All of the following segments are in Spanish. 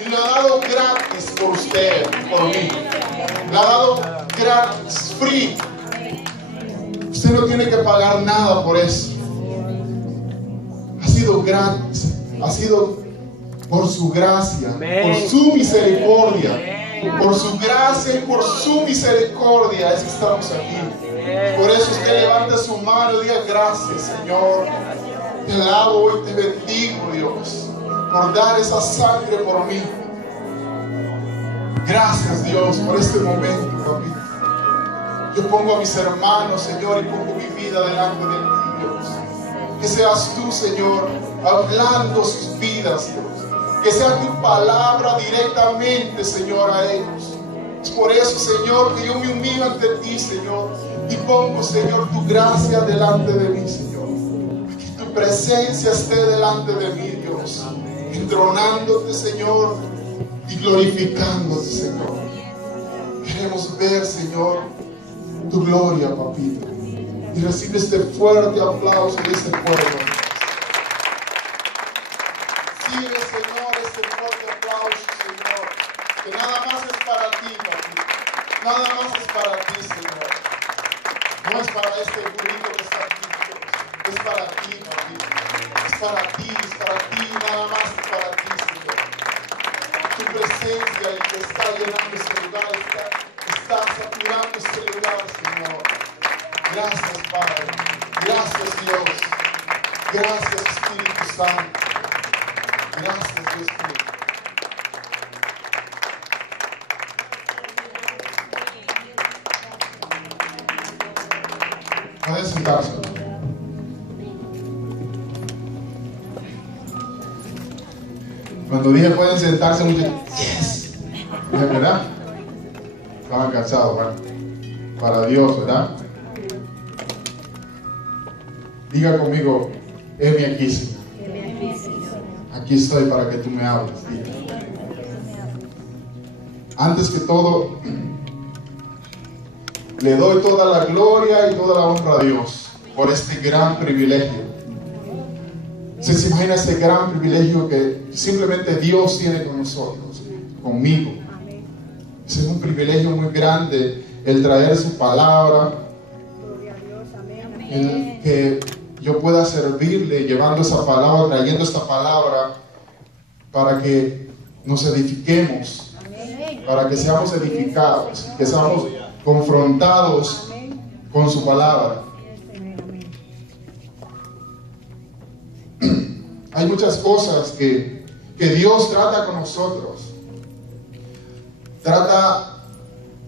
Y lo ha dado gratis por usted, por mí. Lo ha dado gratis, free. Usted no tiene que pagar nada por eso. Ha sido gratis. Ha sido por su gracia, por su misericordia. Por su gracia y por su misericordia es que estamos aquí. Por eso usted levanta su mano y diga: gracias, Señor. Te alabo y te bendigo, Dios, por dar esa sangre por mí. Gracias, Dios, por este momento, papito. Yo pongo a mis hermanos, Señor, y pongo mi vida delante de ti, Dios. Que seas tú, Señor, hablando sus vidas, Dios. Que sea tu palabra directamente, Señor, a ellos. Es por eso, Señor, que yo me humillo ante ti, Señor, y pongo, Señor, tu gracia delante de mí, Señor. Que tu presencia esté delante de mí, Dios, entronándote, Señor, y glorificándote, Señor. Queremos ver, Señor, tu gloria, papito. Y recibe este fuerte aplauso de este pueblo. Recibe, Señor, este fuerte aplauso, Señor. Que nada más es para ti, papito. Nada más es para ti, Señor. No es para este burrito que está aquí, Dios. Es para ti, papito. Es para ti, nada más es para ti, Señor. Tu presencia y que está llenando este lugar, está saturando este lugar, Señor. Gracias, Padre. Gracias, Dios. Gracias, Espíritu Santo. Gracias, Dios mío. Pueden sentarse. Cuando dije pueden sentarse, muchos dicen, yes. ¿Verdad? Estaban cansados, ¿verdad? Para Dios, ¿verdad? Diga conmigo, heme aquí, Señor. Aquí estoy para que tú me hables. Antes que todo, le doy toda la gloria y toda la honra a Dios por este gran privilegio. ¿Se imagina este gran privilegio que simplemente Dios tiene con nosotros, conmigo? Es un privilegio muy grande el traer su palabra, el que yo pueda servirle llevando esa palabra, trayendo esta palabra para que nos edifiquemos, para que seamos edificados, que seamos confrontados con su palabra. Hay muchas cosas que Dios trata con nosotros.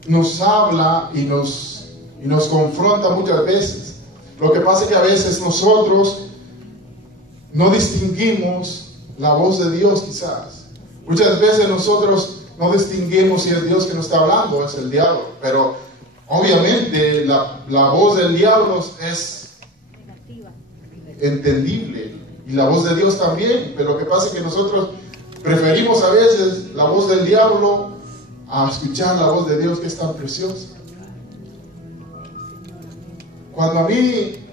Nos habla y nos confronta muchas veces. Lo que pasa es que a veces nosotros no distinguimos la voz de Dios, quizás. Muchas veces nosotros no distinguimos si el Dios que nos está hablando es el diablo. Pero obviamente la voz del diablo es entendible. Y la voz de Dios también. Pero lo que pasa es que nosotros preferimos a veces la voz del diablo a escuchar la voz de Dios, que es tan preciosa. Cuando a mí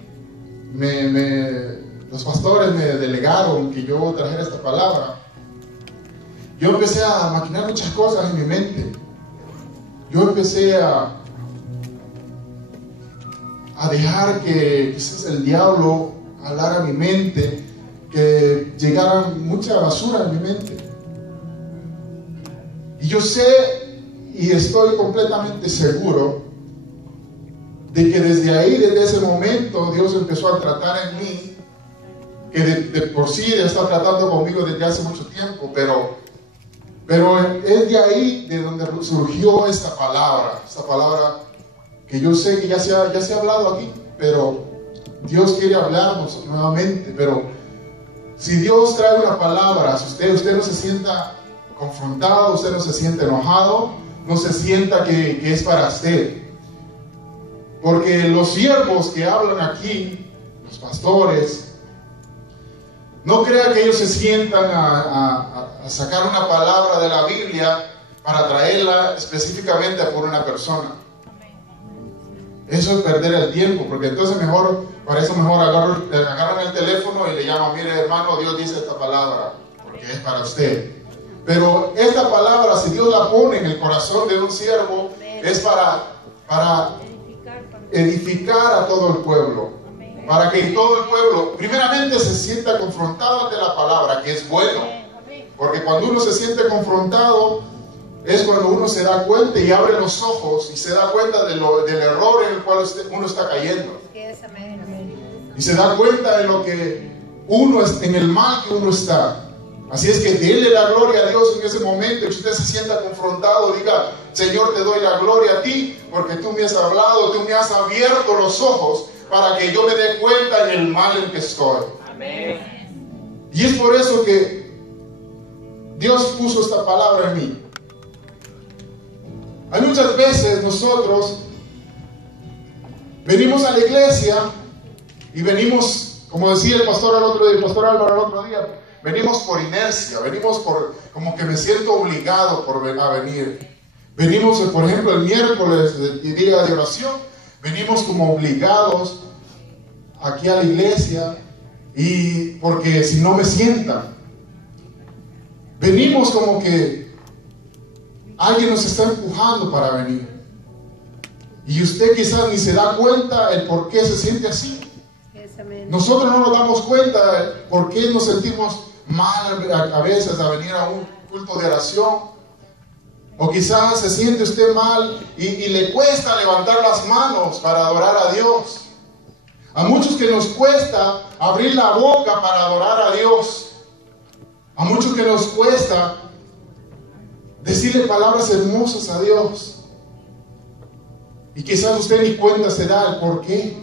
los pastores me delegaron que yo trajera esta palabra, yo empecé a maquinar muchas cosas en mi mente. Yo empecé a dejar que quizás el diablo hablara a mi mente, que llegara mucha basura en mi mente. Y yo sé y estoy completamente seguro de que desde ese momento, Dios empezó a tratar en mí, que de por sí está tratando conmigo desde hace mucho tiempo, pero es de ahí de donde surgió esta palabra que yo sé que ya se ha hablado aquí, pero Dios quiere hablarnos nuevamente. Pero si Dios trae una palabra, si usted no se sienta confrontado, usted no se siente enojado, no se sienta que es para usted. Porque los siervos que hablan aquí, los pastores, no crea que ellos se sientan a sacar una palabra de la Biblia para traerla específicamente por una persona. Eso es perder el tiempo, porque entonces para eso mejor agarran el teléfono y le llaman: mire hermano, Dios dice esta palabra, porque es para usted. Pero esta palabra, si Dios la pone en el corazón de un siervo, es para edificar a todo el pueblo. Para que todo el pueblo, primeramente, se sienta confrontado ante la palabra, que es bueno. Porque cuando uno se siente confrontado, es cuando uno se da cuenta y abre los ojos y se da cuenta del error en el cual uno está cayendo. Y se da cuenta de lo que uno es, en el mal que uno está. Así es que déle la gloria a Dios en ese momento. Y si usted se sienta confrontado, diga: Señor, te doy la gloria a ti, porque tú me has hablado, tú me has abierto los ojos para que yo me dé cuenta en el mal en que estoy. Amén. Y es por eso que Dios puso esta palabra en mí. Hay muchas veces nosotros venimos a la iglesia y venimos, como decía el pastor Álvaro el otro día, venimos por inercia, venimos por como que me siento obligado a venir. Venimos, por ejemplo, el miércoles, el día de oración, venimos como obligados aquí a la iglesia, y porque si no me sientan. Venimos como que alguien nos está empujando para venir. Y usted quizás ni se da cuenta el por qué se siente así. Nosotros no nos damos cuenta por qué nos sentimos mal a veces a venir a un culto de oración. O quizás se siente usted mal y le cuesta levantar las manos para adorar a Dios. A muchos que nos cuesta abrir la boca para adorar a Dios. A muchos que nos cuesta decirle palabras hermosas a Dios. Y quizás usted ni cuenta se da el por qué.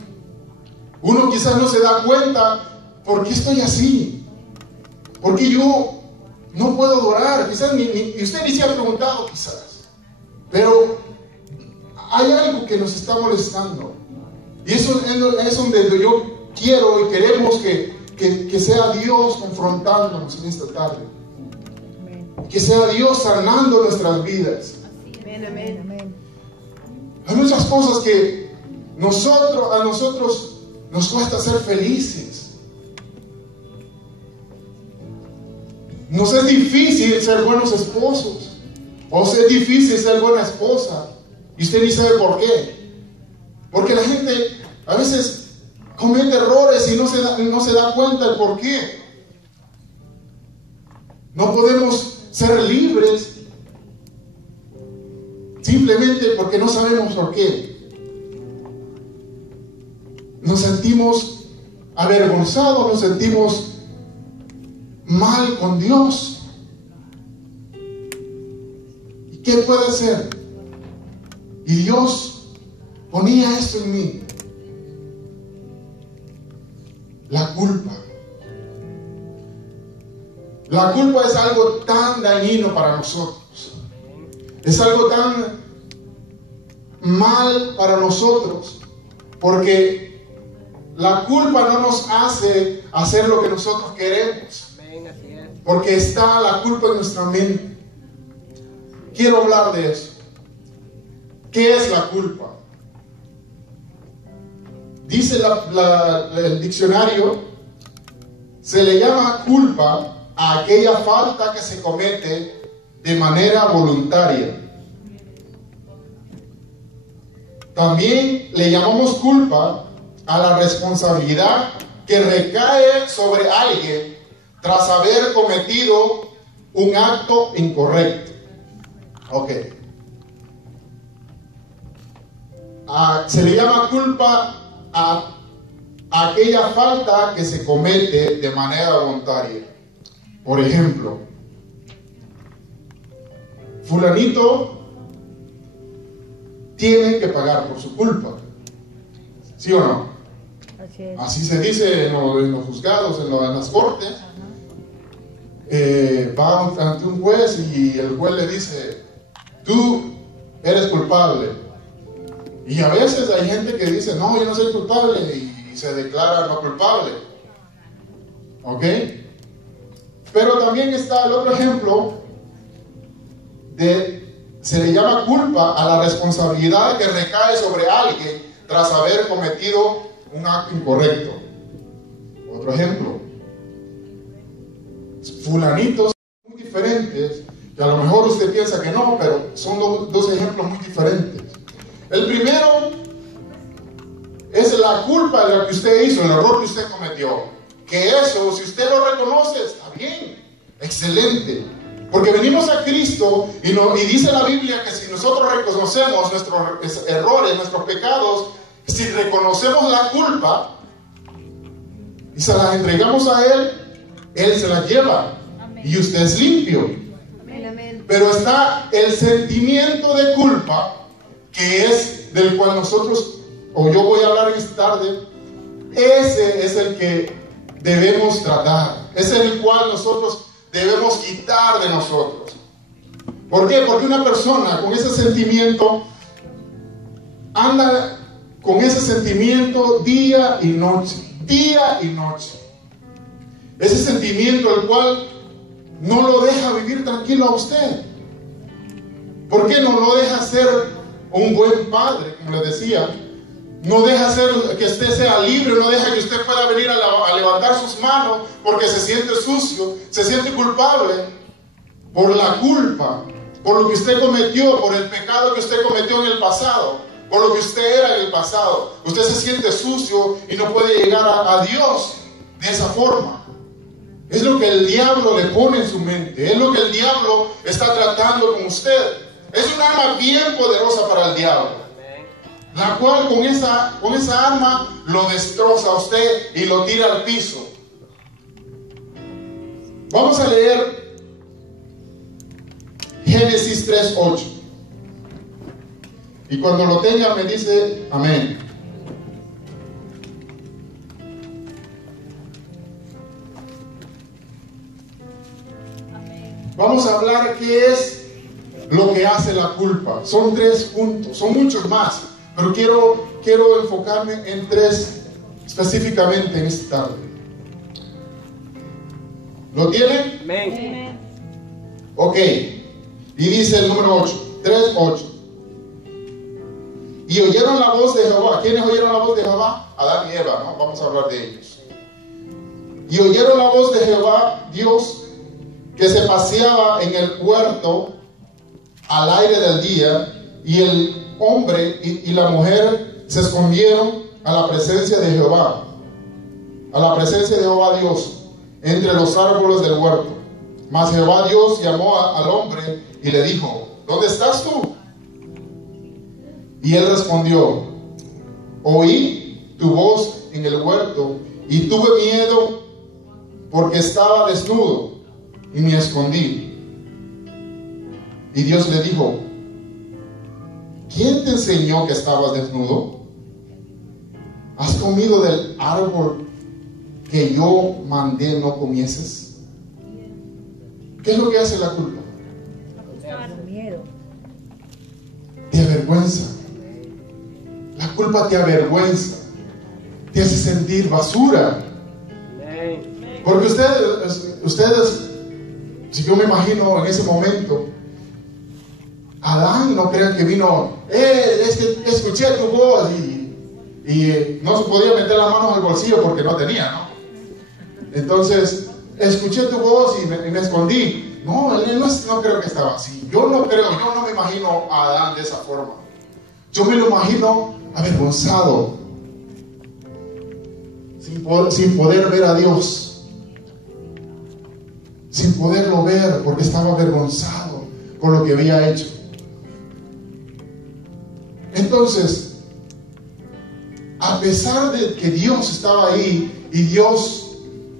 Uno quizás no se da cuenta por qué estoy así. ¿Por qué yo no puedo adorar? Quizás usted ni se ha preguntado, quizás. Pero hay algo que nos está molestando. Y eso es donde yo quiero y queremos que sea Dios confrontándonos en esta tarde. Que sea Dios sanando nuestras vidas. Hay muchas cosas que a nosotros nos cuesta ser felices. Nos es difícil ser buenos esposos. O es difícil ser buena esposa. Y usted ni sabe por qué. Porque la gente a veces comete errores y no se da cuenta del por qué. No podemos ser libres simplemente porque no sabemos por qué. Nos sentimos avergonzados, nos sentimos mal con Dios. ¿Y qué puede ser? Y Dios ponía esto en mí: la culpa. La culpa es algo tan dañino para nosotros. Es algo tan mal para nosotros, porque la culpa no nos hace hacer lo que nosotros queremos, porque está la culpa en nuestra mente. Quiero hablar de eso. ¿Qué es la culpa? Dice el diccionario: se le llama culpa a aquella falta que se comete de manera voluntaria. También le llamamos culpa a la responsabilidad que recae sobre alguien tras haber cometido un acto incorrecto. Ok. Se le llama culpa a aquella falta que se comete de manera voluntaria. Por ejemplo, fulanito tiene que pagar por su culpa. ¿Sí o no? Así se dice en los juzgados, en las cortes. Va ante un juez y el juez le dice: tú eres culpable. Y a veces hay gente que dice: no, yo no soy culpable, y se declara no culpable. ¿Ok? Pero también está el otro ejemplo se le llama culpa a la responsabilidad que recae sobre alguien tras haber cometido un acto incorrecto. Otro ejemplo: fulanito, muy diferentes, que a lo mejor usted piensa que no, pero son dos ejemplos muy diferentes. El primero es la culpa de lo que usted hizo, el error que usted cometió. Que eso, si usted lo reconoce, está bien, excelente. Porque venimos a Cristo y dice la Biblia que si nosotros reconocemos nuestros errores, nuestros pecados, si reconocemos la culpa y se las entregamos a Él, Él se las lleva. Amén. Y usted es limpio. Amén. Pero está el sentimiento de culpa, que es del cual nosotros, o yo voy a hablar esta tarde. Ese es el que debemos tratar. Ese es el cual nosotros debemos quitar de nosotros. ¿Por qué? Porque una persona con ese sentimiento anda con ese sentimiento día y noche, día y noche. Ese sentimiento el cual no lo deja vivir tranquilo a usted. ¿Por qué no lo deja ser un buen padre, como les decía? No deja hacer que usted sea libre, no deja que usted pueda venir a levantar sus manos porque se siente sucio, se siente culpable por la culpa, por lo que usted cometió, por el pecado que usted cometió en el pasado, por lo que usted era en el pasado. Usted se siente sucio y no puede llegar a Dios de esa forma. Es lo que el diablo le pone en su mente, es lo que el diablo está tratando con usted. Es un arma bien poderosa para el diablo, la cual con esa arma lo destroza a usted y lo tira al piso. Vamos a leer Génesis 3:8. Y cuando lo tenga me dice amén. Vamos a hablar qué es lo que hace la culpa. Son 3 puntos, son muchos más, pero quiero enfocarme en 3 específicamente en esta tarde. ¿Lo tienen? Amén. Ok. Y dice el número 8, 3:8. Y oyeron la voz de Jehová. ¿Quiénes oyeron la voz de Jehová? Adán y Eva, ¿no? Vamos a hablar de ellos. Y oyeron la voz de Jehová, Dios, que se paseaba en el huerto al aire del día, y el hombre y la mujer se escondieron a la presencia de Jehová, Dios, entre los árboles del huerto. Mas Jehová Dios llamó al hombre y le dijo: ¿dónde estás tú? Y él respondió: oí tu voz en el huerto y tuve miedo porque estaba desnudo y me escondí. Y Dios le dijo: ¿quién te enseñó que estabas desnudo? ¿Has comido del árbol que yo mandé no comieses? ¿Qué es lo que hace la culpa? Te avergüenza. La culpa te avergüenza, te hace sentir basura. Porque ustedes, si yo me imagino en ese momento, Adán, no crean que vino, escuché tu voz y no se podía meter las manos al bolsillo porque no tenía, ¿no? Entonces, escuché tu voz y me escondí. No, él no creo que estaba así. Yo no me imagino a Adán de esa forma. Yo me lo imagino avergonzado, sin poder ver a Dios, sin poderlo ver porque estaba avergonzado por lo que había hecho. Entonces, a pesar de que Dios estaba ahí, y Dios,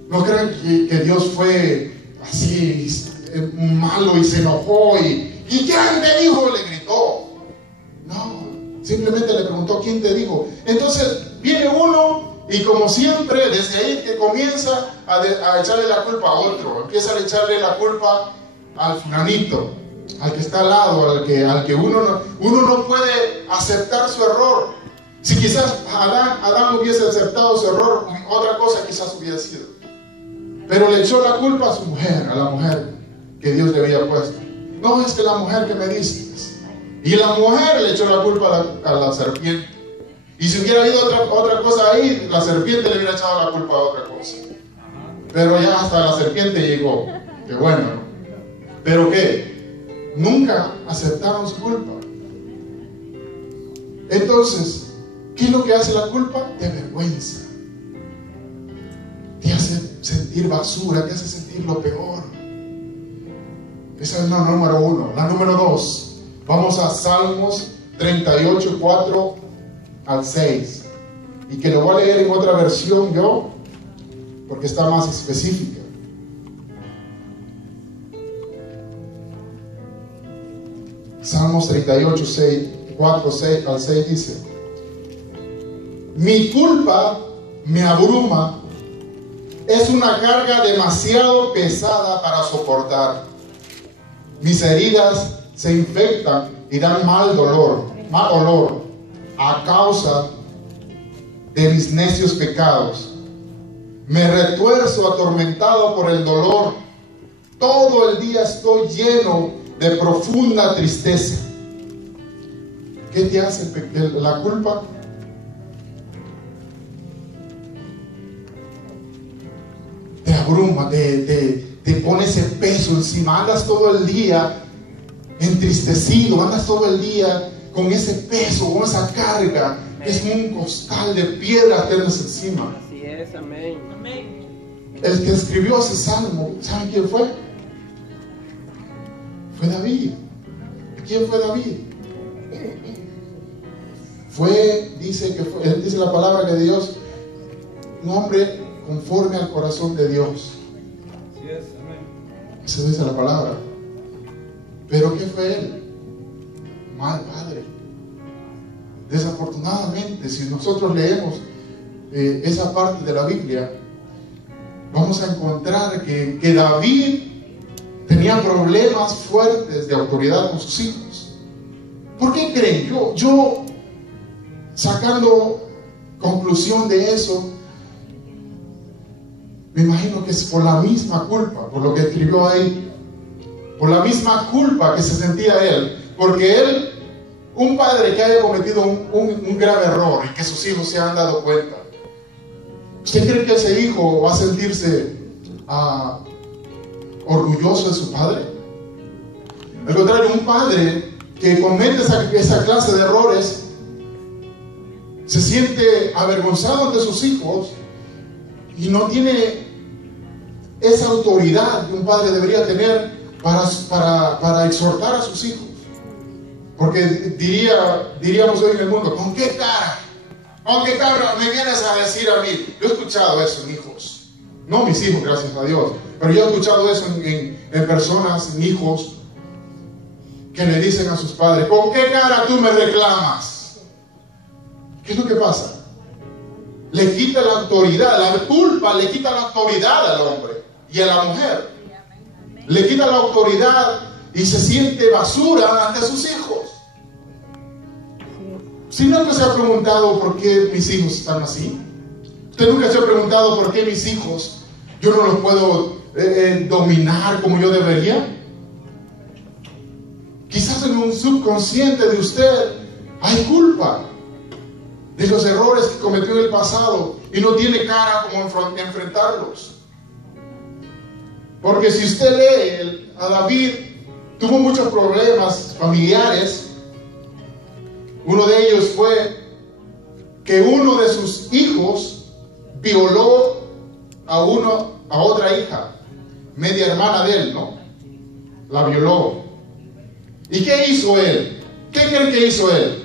no crean que Dios fue así malo y se enojó y ¿quién te dijo? Le gritó. No, simplemente le preguntó: ¿quién te dijo? Entonces viene uno y, como siempre, desde ahí que comienza a echarle la culpa a otro, empieza a echarle la culpa al fulanito, al que está al lado, al que uno no puede aceptar su error. Si quizás Adán hubiese aceptado su error, otra cosa quizás hubiera sido. Pero le echó la culpa a su mujer, a la mujer que Dios le había puesto. No, es que la mujer que me diste. Y la mujer le echó la culpa a la serpiente. Y si hubiera habido otra cosa ahí, la serpiente le hubiera echado la culpa a otra cosa. Pero ya hasta la serpiente llegó. Qué bueno, ¿no? pero ¿qué? Nunca aceptaron su culpa. Entonces, ¿qué es lo que hace la culpa? Te avergüenza, te hace sentir basura, te hace sentir lo peor. Esa es la número 1. La número 2, vamos a Salmos 38, 4 al 6, y que lo voy a leer en otra versión yo, porque está más específica. Salmos 38, 6, 4, 6 al 6 dice: mi culpa me abruma, es una carga demasiado pesada para soportar. Mis heridas se infectan y dan mal olor a causa de mis necios pecados. Me retuerzo atormentado por el dolor. Todo el día estoy lleno de profunda tristeza. ¿Qué te hace la culpa? Te abruma, te pone ese peso encima. Andas todo el día entristecido, andas todo el día con ese peso, con esa carga, que es un costal de piedra que andas encima. Así es, amén. El que escribió ese salmo, ¿saben quién fue? Fue David. ¿Quién fue David? Dice la palabra de Dios, un hombre conforme al corazón de Dios. Así es, amén. Eso dice la palabra. Pero ¿qué fue él? Mal padre. Desafortunadamente, si nosotros leemos esa parte de la Biblia, vamos a encontrar que David tenía problemas fuertes de autoridad con sus hijos. ¿Por qué creen? Yo sacando conclusión de eso, me imagino que es por la misma culpa, por lo que escribió ahí, por la misma culpa que se sentía él, porque él, un padre que haya cometido un grave error y que sus hijos se han dado cuenta, ¿usted cree que ese hijo va a sentirse orgulloso de su padre? Al contrario, un padre que comete esa clase de errores se siente avergonzado ante sus hijos y no tiene esa autoridad que un padre debería tener para exhortar a sus hijos. Porque diríamos hoy en el mundo, ¿con qué cara? ¿Con qué cara me vienes a decir a mí? Yo he escuchado eso en hijos, no mis hijos, gracias a Dios, pero yo he escuchado eso en personas, en hijos, que le dicen a sus padres, ¿con qué cara tú me reclamas? ¿Qué es lo que pasa? Le quita la autoridad, la culpa le quita la autoridad al hombre y a la mujer. Le quita la autoridad y se siente basura ante sus hijos. Si nunca se ha preguntado por qué mis hijos están así. Usted nunca se ha preguntado por qué mis hijos yo no los puedo dominar como yo debería. Quizás en un subconsciente de usted hay culpa de los errores que cometió en el pasado y no tiene cara como enfrentarlos. Porque si usted lee a David, tuvo muchos problemas familiares. Uno de ellos fue que uno de sus hijos violó a otra hija, media hermana de él, ¿no? La violó. ¿Y qué hizo él? ¿Qué creen que hizo él?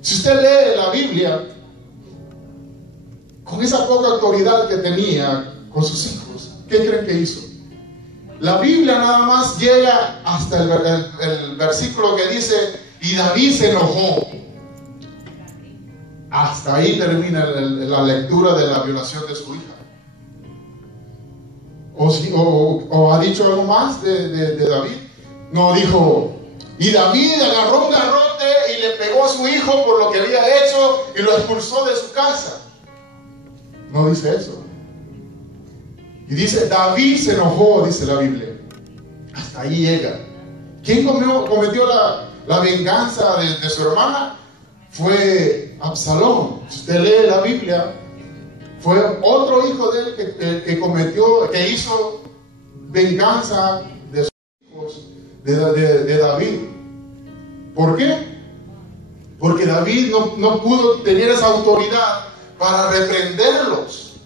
Si usted lee la Biblia, con esa poca autoridad que tenía con sus hijos, ¿qué creen que hizo? La Biblia nada más llega hasta el versículo que dice, y David se enojó. Hasta ahí termina la lectura de la violación de su hija. ¿O ha dicho algo más de David? No, dijo, y David agarró un garrote y le pegó a su hijo por lo que había hecho y lo expulsó de su casa. No dice eso. Y dice, David se enojó, dice la Biblia. Hasta ahí llega. ¿Quién cometió la venganza de su hermana? Fue Absalón. Si usted lee la Biblia, fue otro hijo de él que hizo venganza de sus hijos de David. ¿Por qué? Porque David no pudo tener esa autoridad para reprenderlos,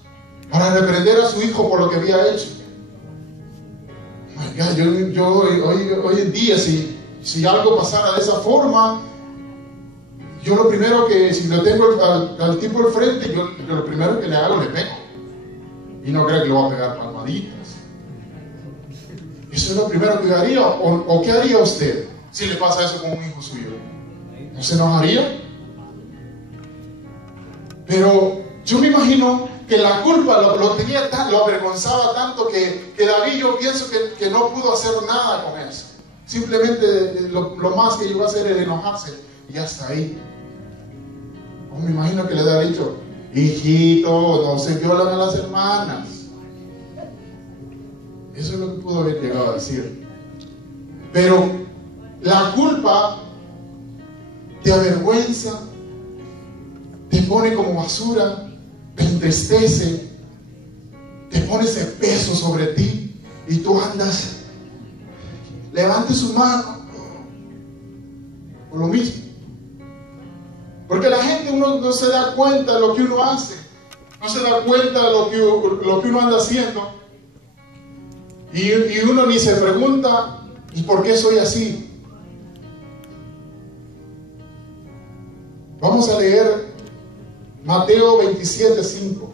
para reprender a su hijo por lo que había hecho. Hoy en día, si algo pasara de esa forma, yo lo primero que, si lo tengo al tipo al frente, yo lo primero que le hago, le pego. Y no creo que le voy a pegar palmaditas. Eso es lo primero que haría. ¿O qué haría usted si le pasa eso con un hijo suyo? ¿No se enojaría? Pero yo me imagino que la culpa lo avergonzaba tanto que David, yo pienso que no pudo hacer nada con eso. Simplemente lo más que llegó a hacer era enojarse y hasta ahí. O me imagino que le había dicho: hijito, no se violan a las hermanas. Eso es lo que pudo haber llegado a decir. Pero la culpa te avergüenza, te pone como basura, te entristece, te pone ese peso sobre ti y tú andas, levante su mano por lo mismo. Porque la gente, uno no se da cuenta de lo que uno hace, no se da cuenta de lo que uno anda haciendo, y uno ni se pregunta: ¿y por qué soy así? Vamos a leer Mateo 27:5.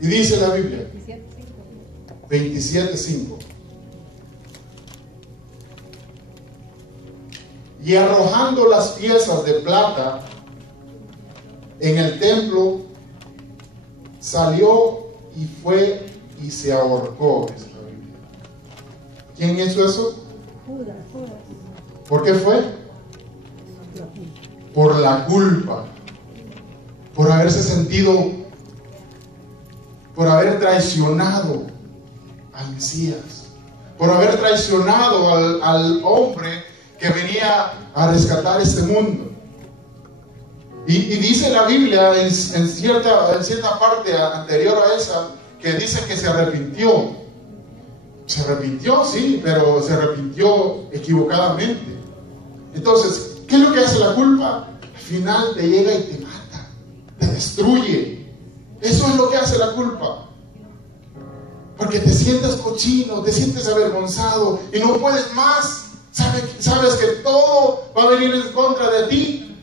Y dice la Biblia, 27:5. Y arrojando las piezas de plata en el templo, salió y fue y se ahorcó, dice la Biblia. ¿Quién hizo eso? Judas. ¿Por qué fue? Por la culpa, por haberse sentido, por haber traicionado al Mesías, por haber traicionado al hombre que venía a rescatar este mundo. Y dice la Biblia en cierta parte anterior a esa, que dice que se arrepintió. Se arrepintió, sí, pero se arrepintió equivocadamente. Entonces, ¿qué es lo que hace la culpa? Al final te llega y te mata, te destruye. Eso es lo que hace la culpa. Porque te sientes cochino, te sientes avergonzado y no puedes más. Sabes que todo va a venir en contra de ti.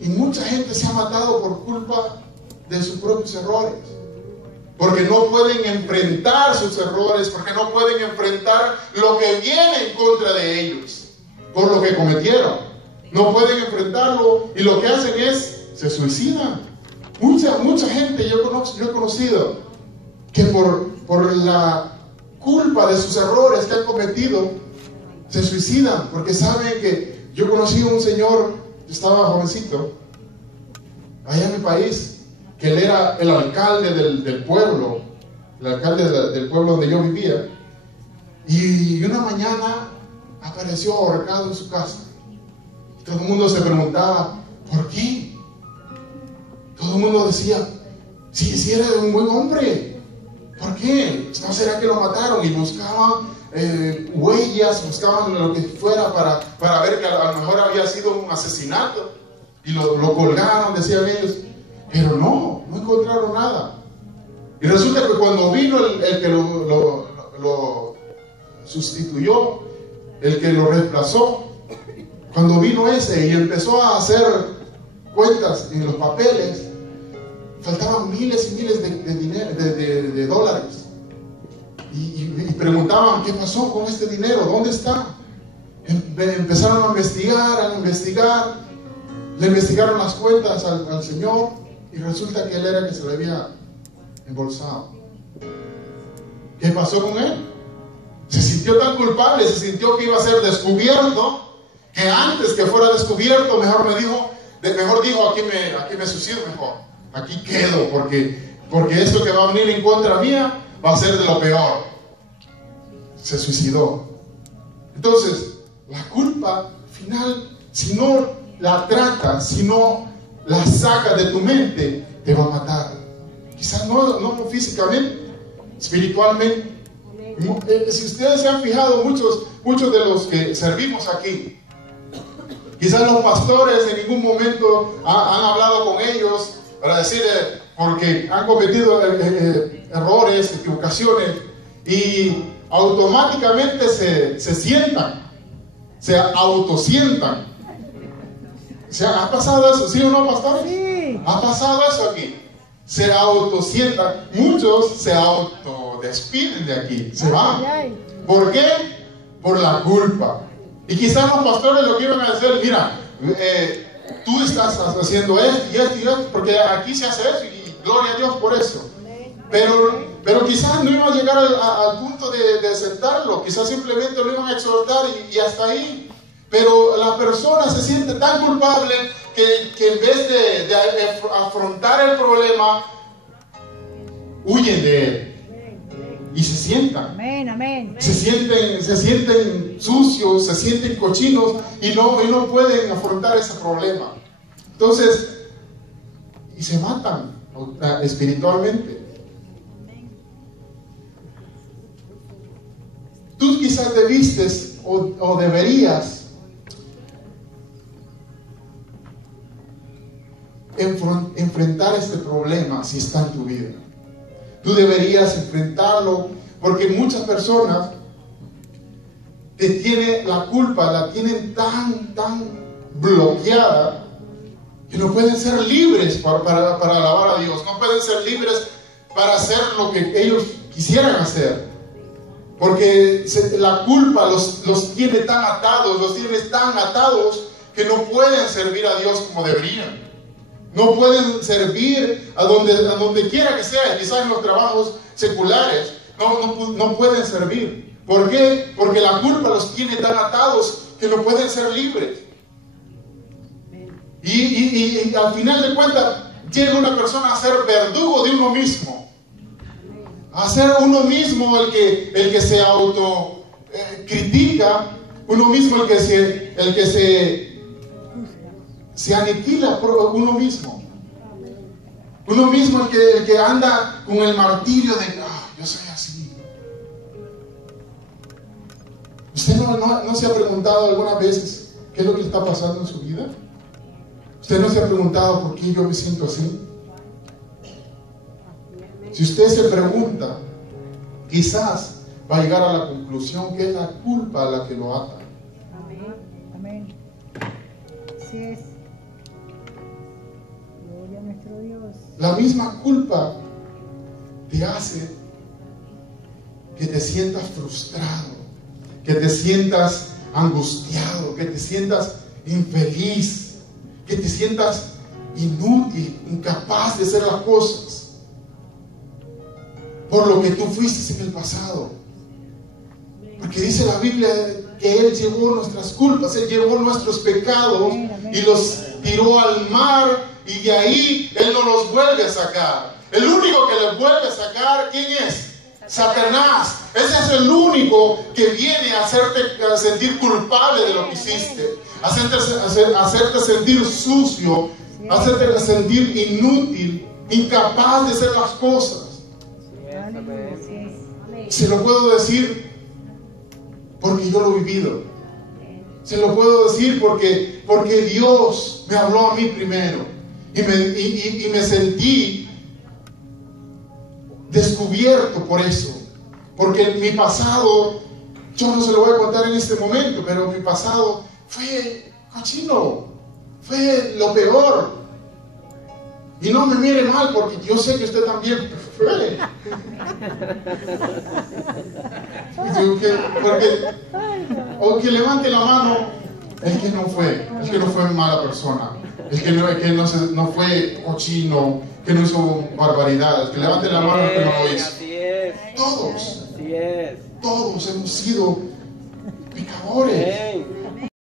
Y mucha gente se ha matado por culpa de sus propios errores. Porque no pueden enfrentar sus errores, porque no pueden enfrentar lo que viene en contra de ellos por lo que cometieron. No pueden enfrentarlo y lo que hacen es, se suicidan. Mucha gente yo he conocido que por la culpa de sus errores que han cometido se suicidan, porque saben que yo conocí a un señor, yo estaba jovencito allá en mi país, que él era el alcalde del pueblo, el alcalde del pueblo donde yo vivía, y una mañana apareció ahorcado en su casa. Y todo el mundo se preguntaba: ¿por qué? Todo el mundo decía: si era un buen hombre, ¿por qué? ¿No será que lo mataron? Y buscaban huellas, buscaban lo que fuera para ver que a lo mejor había sido un asesinato. Y lo colgaron, decían ellos. Pero no encontraron nada. Y resulta que cuando vino el que lo sustituyó, el que lo reemplazó, cuando vino ese y empezó a hacer cuentas en los papeles, faltaban miles y miles de dólares. Y preguntaban: ¿qué pasó con este dinero? ¿Dónde está? Empezaron a investigar. Le investigaron las cuentas al señor, y resulta que él era el que se lo había embolsado. ¿Qué pasó con él? Se sintió tan culpable, se sintió que iba a ser descubierto, que antes que fuera descubierto, mejor dijo, aquí me suicido mejor, aquí quedo, porque esto que va a venir en contra mía va a ser de lo peor. Se suicidó. Entonces, la culpa final, si no la tratas, si no la sacas de tu mente, te va a matar. Quizás no físicamente, espiritualmente. Si ustedes se han fijado, muchos de los que servimos aquí, quizás los pastores en ningún momento han hablado con ellos para decir, porque han cometido errores, equivocaciones, y automáticamente se sientan, se autosientan. ¿Ha pasado eso? ¿Sí o no, pastores? Sí. ¿Ha pasado eso aquí? Se autosientan. Muchos se autodespiden de aquí, se van. ¿Por qué? Por la culpa. Y quizás los pastores lo que iban a decir, mira, tú estás haciendo esto y esto y esto, porque aquí se hace eso y gloria a Dios por eso. Pero quizás no iban a llegar al punto de aceptarlo, quizás simplemente lo iban a exhortar y hasta ahí. Pero la persona se siente tan culpable que en vez de afrontar el problema, huyen de él y se sientan. Amén, amén. Se sienten sucios, se sienten cochinos y no pueden afrontar ese problema. Entonces, y se matan espiritualmente. Tú quizás debiste o deberías enfrentar este problema si está en tu vida. Tú deberías enfrentarlo, porque muchas personas la culpa la tienen tan bloqueada que no pueden ser libres para alabar a Dios, no pueden ser libres para hacer lo que ellos quisieran hacer, porque la culpa los tiene tan atados, que no pueden servir a Dios como deberían. No pueden servir a donde quiera que sea, quizás en los trabajos seculares, no pueden servir. ¿Por qué? Porque la culpa los tiene tan atados que no pueden ser libres. Y al final de cuentas, llega una persona a ser verdugo de uno mismo. A ser uno mismo el que se auto critica, uno mismo el que se aniquila por uno mismo. Uno mismo el que anda con el martirio de yo soy así. ¿Usted no se ha preguntado algunas veces qué es lo que está pasando en su vida? ¿Usted no se ha preguntado por qué yo me siento así? Si usted se pregunta, quizás va a llegar a la conclusión que es la culpa la que lo ata. Amén. Amén. Así es. Gloria a nuestro Dios. La misma culpa te hace que te sientas frustrado, que te sientas angustiado, que te sientas infeliz, que te sientas inútil, incapaz de hacer las cosas por lo que tú fuiste en el pasado. Porque dice la Biblia que Él llevó nuestras culpas, Él llevó nuestros pecados y los tiró al mar, y de ahí Él no los vuelve a sacar. El único que los vuelve a sacar, ¿quién es? Satanás. Ese es el único que viene a hacerte sentir culpable de lo que hiciste, hacerte sentir sucio, hacerte sentir inútil, incapaz de hacer las cosas. Se lo puedo decir porque yo lo he vivido. Se lo puedo decir porque Dios me habló a mí primero y me sentí descubierto por eso. Porque mi pasado, yo no se lo voy a contar en este momento, pero mi pasado fue cochino, fue lo peor. Y no me mire mal, porque yo sé que usted también fue. O que levante la mano el que no fue mala persona, el que no fue cochino, que no hizo barbaridades. Que levante la mano el que no lo hizo. Así es. Todos. Así es. Todos hemos sido pecadores.